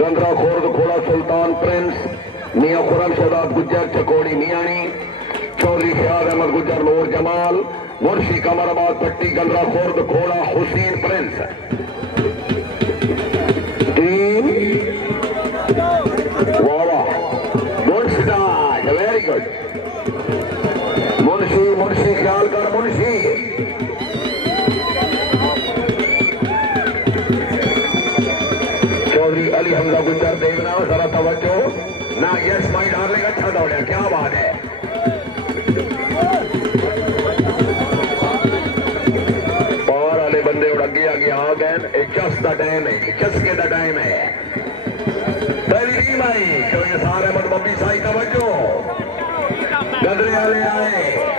गंदरा खोर्द खोड़ा सुल्तान Prince मियां खुरम शहजाद गुज्जर चकोड़ी मियाणी चौधरी ख्याल अहमद गुज्जर नूर जमाल मुर्शी कमराबाद पट्टी गंदरा खोर्द खोड़ा Hussain Prince team वाह मुंशीदाज वेरी गुड मुंशी मुंशी ख्याल कर मुंशी चौधरी अली हमजा गुज्जर देखना जरा तवज्जो ना यस माई डार्लिंग अच्छा दौड़ा क्या बात है पार वाले बंदे और आगे आगे आ गए चस का टाइम है चस्के का टाइम है पहली टीम आई तो ये सारे मत बब्बी साई तवज्जो गदरे वाले आए